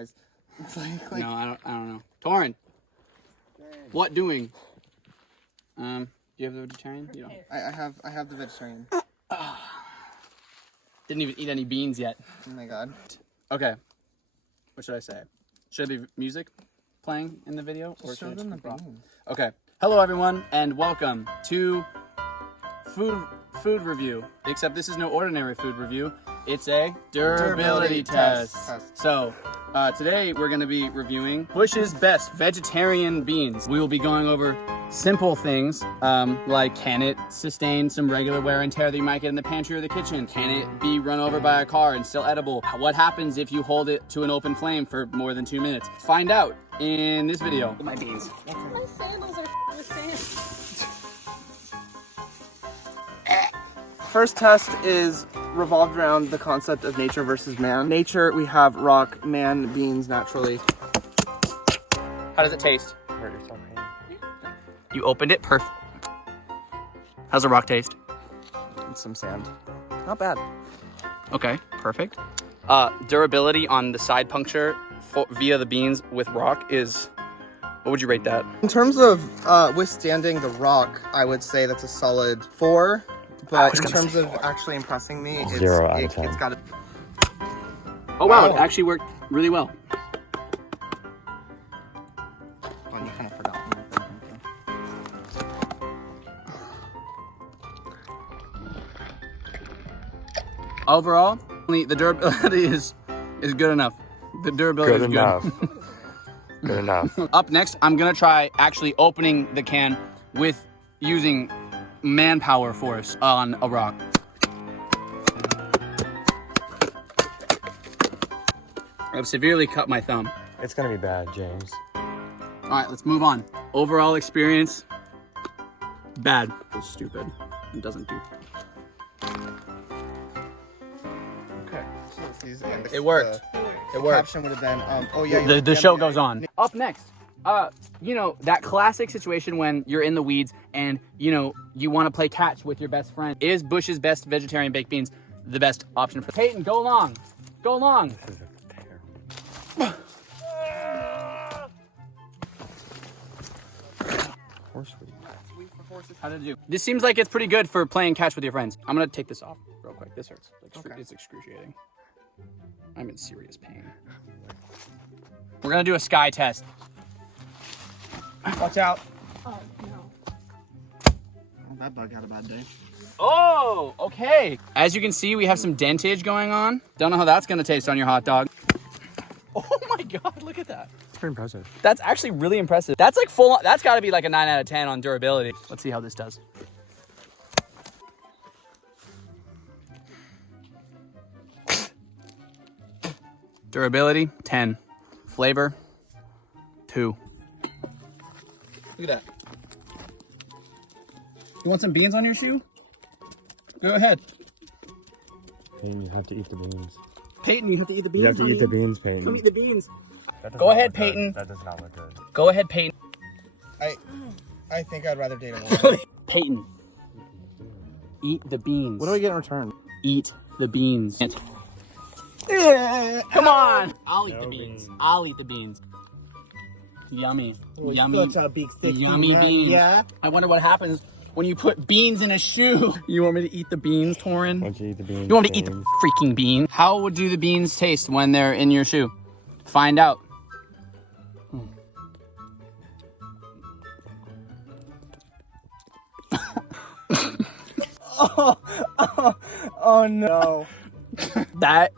It's like No, I don't know. Torrin, what doing? Do you have the vegetarian? You don't. I have the vegetarian. Didn't even eat any beans yet. Oh my god. Okay. What should I say? Should there be music playing in the video, or Show should them the it just be beans. Okay. Hello everyone, and welcome to food review. Except this is no ordinary food review. It's a durability test. So, today we're going to be reviewing Busch's best vegetarian beans. We will be going over simple things, like can it sustain some regular wear and tear that you might get in the pantry or the kitchen? Can it be run over by a car and still edible? What happens if you hold it to an open flame for more than 2 minutes? Find out in this video. My beans. My sandals are the same. First test is revolved around the concept of nature versus man. Nature, we have rock, man, beans naturally. How does it taste? You opened it, perfect. How's the rock taste? And some sand. Not bad. Okay, perfect. Durability on the side puncture via the beans with rock is, what would you rate that? In terms of withstanding the rock, I would say that's a solid 4. But in terms of actually impressing me, it's 0 out of 10. It's got a... Oh wow, it actually worked really well. Well, you kind of forgot. Overall, the durability is good enough. The durability is good. Good enough. Up next, I'm gonna try actually opening the can with using manpower force on a rock. I've severely cut my thumb. It's gonna be bad, James. All right, let's move on. Overall experience, bad. It's stupid. It doesn't do. Okay. It worked. It worked. Caption would have been, oh yeah. The show goes on. Up next, you know, that classic situation when you're in the weeds and, you know, you want to play catch with your best friend. Is Busch's best vegetarian baked beans the best option for Peyton? Go along. Go along. This is terrible. Horse weed. How did it do? This seems like it's pretty good for playing catch with your friends. I'm going to take this off real quick. This hurts. It's excruciating. I'm in serious pain. We're going to do a sky test. Watch out. Oh, no. Oh, that bug had a bad day. Oh, okay. As you can see, we have some dentage going on. Don't know how that's gonna taste on your hot dog. Oh my God, look at that. It's pretty impressive. That's actually really impressive. That's like full on, that's gotta be like a 9 out of 10 on durability. Let's see how this does. Durability, 10. Flavor, 2. Look at that. You want some beans on your shoe? Go ahead. Peyton, you have to eat the beans. Peyton, you have to eat the beans. You have to eat the beans, Let me Peyton. eat the beans. That does Go not ahead, look good. Peyton. That does not look good. Go ahead, Peyton. I think I'd rather date a woman. Peyton, eat the beans. What do I get in return? Eat the beans. Come on. I'll eat No the beans. beans. I'll eat the beans. Yummy. Oh, Yummy. such a big stick. Yummy beans. Yeah. I wonder what happens when you put beans in a shoe. You want me to eat the beans, Torrin? Why don't you eat the beans? You want me to eat the James? freaking beans? How do the beans taste when they're in your shoe? Find out. Oh no. That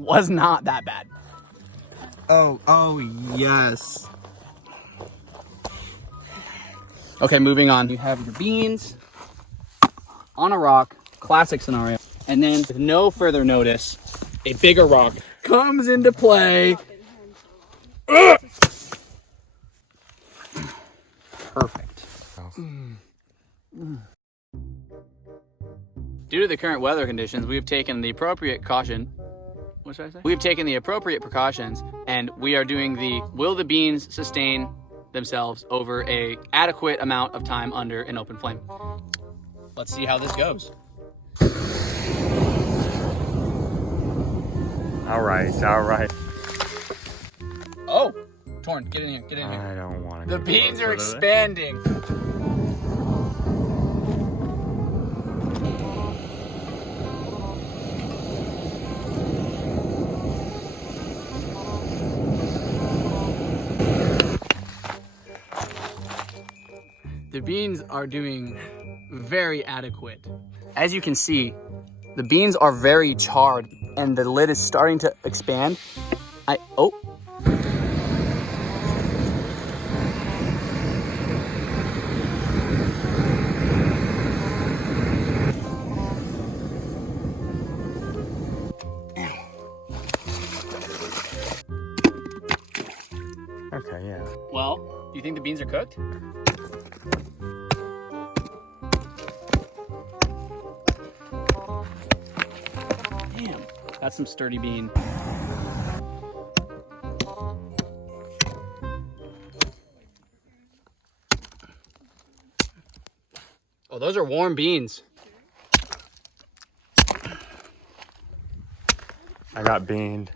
was not that bad. Oh yes. Okay, moving on. You have your beans on a rock, classic scenario. And then with no further notice, a bigger rock comes into play. Ugh! Perfect. Due to the current weather conditions, we've taken the appropriate caution. What should I say? We've taken the appropriate precautions, and we are doing the will the beans sustain themselves over a adequate amount of time under an open flame. Let's see how this goes. All right. Torn, get in here. Get in here. I don't want to. The beans are expanding. The beans are doing very adequate. As you can see, the beans are very charred and the lid is starting to expand. Oh. Okay, yeah. Well, do you think the beans are cooked? Damn, that's some sturdy bean. Oh, those are warm beans. I got beaned.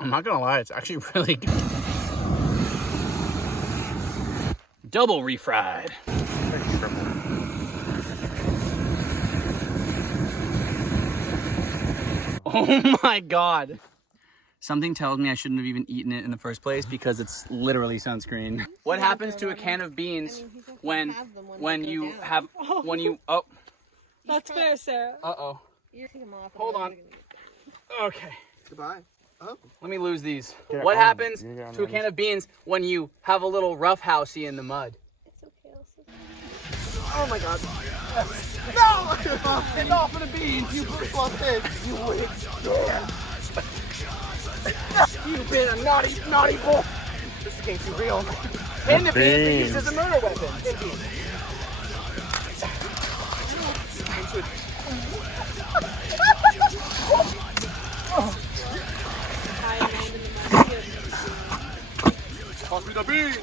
I'm not gonna lie, it's actually really good. Double refried. Oh my God. Something tells me I shouldn't have even eaten it in the first place because it's literally sunscreen. What happens to a can of beans when you have, oh. That's fair, Sarah. Uh-oh. Hold on. Okay. Goodbye. Oh. Let me lose these. Get What on. happens You get on to a those. can of beans when you have a little roughhousey in the mud? It's okay, Oh my god. It's all for the beans, you You've been a naughty, naughty boy. This is getting too real. And the beans are beans. used as a murder weapon. Toss me the beans.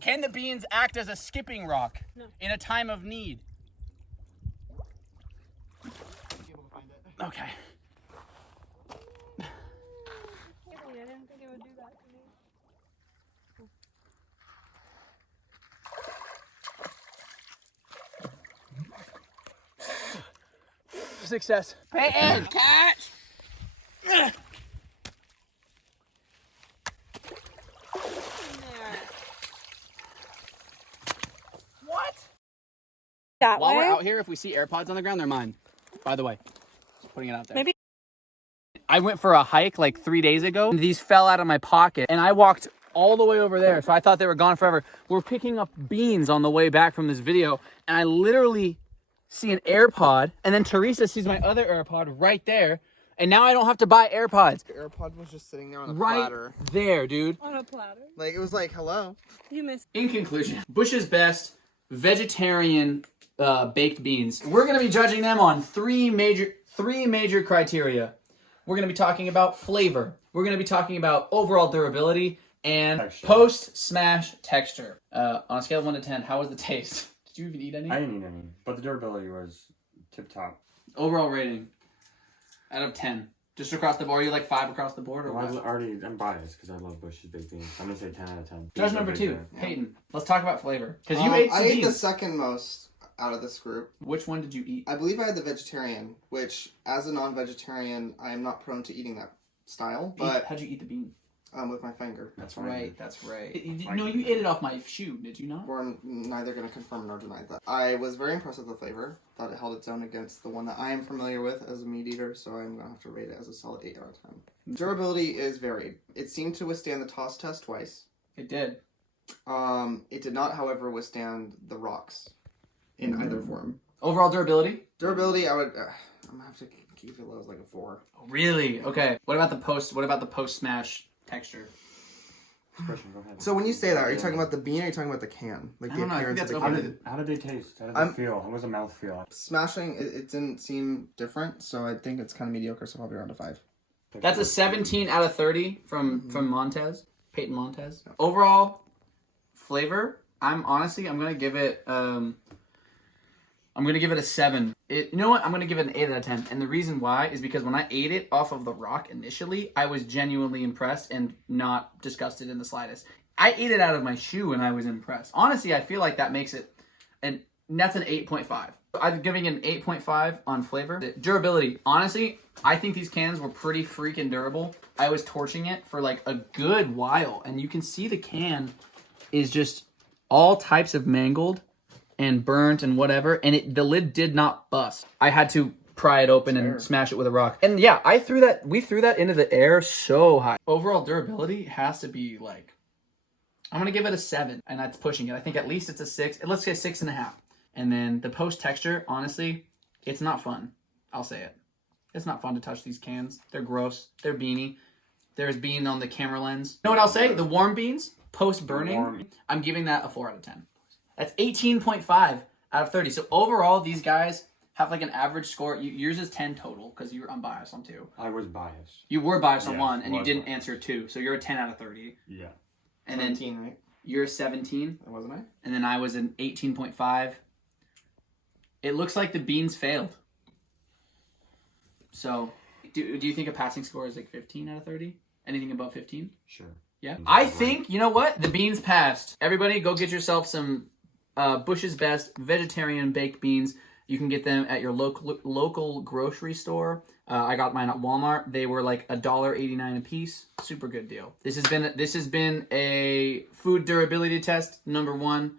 Can the beans act as a skipping rock No. in a time of need? Okay. I didn't think it would do that to me. Success. Peyton, catch! In there. What? That While way? we're out here, if we see AirPods on the ground, they're mine. By the way, just putting it out there. Maybe. I went for a hike like 3 days ago. These fell out of my pocket and I walked all the way over there. So I thought they were gone forever. We're picking up beans on the way back from this video. And I literally see an AirPod. And then Teresa sees my other AirPod right there. And now I don't have to buy AirPods. The AirPod was just sitting there on a Right platter. there, dude. On a platter. Like, it was like, hello. You missed. In conclusion, Busch's best vegetarian baked beans. We're going to be judging them on three major criteria. We're going to be talking about flavor. We're going to be talking about overall durability and Texture. post-smash texture. On a scale of 1 to 10, how was the taste? Did you even eat any? I didn't eat any, but the durability was tip top. Overall rating out of 10. Just across the board. Are you like 5 across the board? Or Well, what? I'm biased because I love Busch's baked beans. I'm gonna say 10 out of 10. Judge number 2, Peyton. Let's talk about flavor. Because you ate some I ate the beans. second most out of this group. Which one did you eat? I believe I had the vegetarian, which, as a non-vegetarian, I am not prone to eating that style. But How'd you eat the bean? with my finger. That's fine. right. That's right. No, you ate it off my shoe. Did you not? We're neither going to confirm nor deny that. I was very impressed with the flavor. Thought it held its own against the one that I am familiar with as a meat eater, so I'm going to have to rate it as a solid 8 out of 10. Durability is varied. It seemed to withstand the toss test twice. It did. It did not, however, withstand the rocks in either form. Overall durability? Durability, I'm going to have to keep it low as like a 4. Really? Okay. What about the post smash texture? Question, go ahead. So when you say that, are you talking about the bean or are you talking about the can? Like I the don't know, I think appearance of that's the open can? How did they taste? How did I'm- they feel? How was the mouth feel? Smashing, it didn't seem different, so I think it's kind of mediocre, so probably around a 5. That's a 17 out of 30 from Montez. Peyton Montez. Overall flavor, I'm gonna give it I'm gonna give it a 7. You know what? I'm gonna give it an 8 out of 10. And the reason why is because when I ate it off of the rock initially, I was genuinely impressed and not disgusted in the slightest. I ate it out of my shoe and I was impressed. Honestly, I feel like that makes it, and that's an 8.5. I'm giving it an 8.5 on flavor. Durability. Honestly, I think these cans were pretty freaking durable. I was torching it for like a good while, and you can see the can is just all types of mangled and burnt and whatever, and the lid did not bust. I had to pry it open and smash it with a rock. And yeah, we threw that into the air so high. Overall durability has to be like, I'm gonna give it a 7, and that's pushing it. I think at least it's a 6. Let's say 6.5. And then the post texture, honestly, it's not fun. I'll say it. It's not fun to touch these cans. They're gross. They're beanie. There's bean on the camera lens. You know what I'll say? The warm beans, post burning, I'm giving that a 4 out of 10. That's 18.5 out of 30. So overall, these guys have like an average score. Yours is 10 total because you're unbiased on 2. I was biased. You were biased on 1, and you didn't answer 2. So you're a 10 out of 30. Yeah. And 17, then right? you're a 17. Wasn't I? And then I was an 18.5. It looks like the beans failed. So, do you think a passing score is like 15 out of 30? Anything above 15? Sure. Yeah. I think, you know what? The beans passed. Everybody go get yourself some Busch's Best vegetarian baked beans. You can get them at your local grocery store. I got mine at Walmart. They were like $1.89 a piece. Super good deal. This has been a food durability test number 1.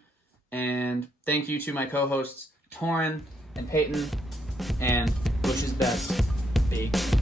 And thank you to my co-hosts Torin and Peyton and Busch's Best baked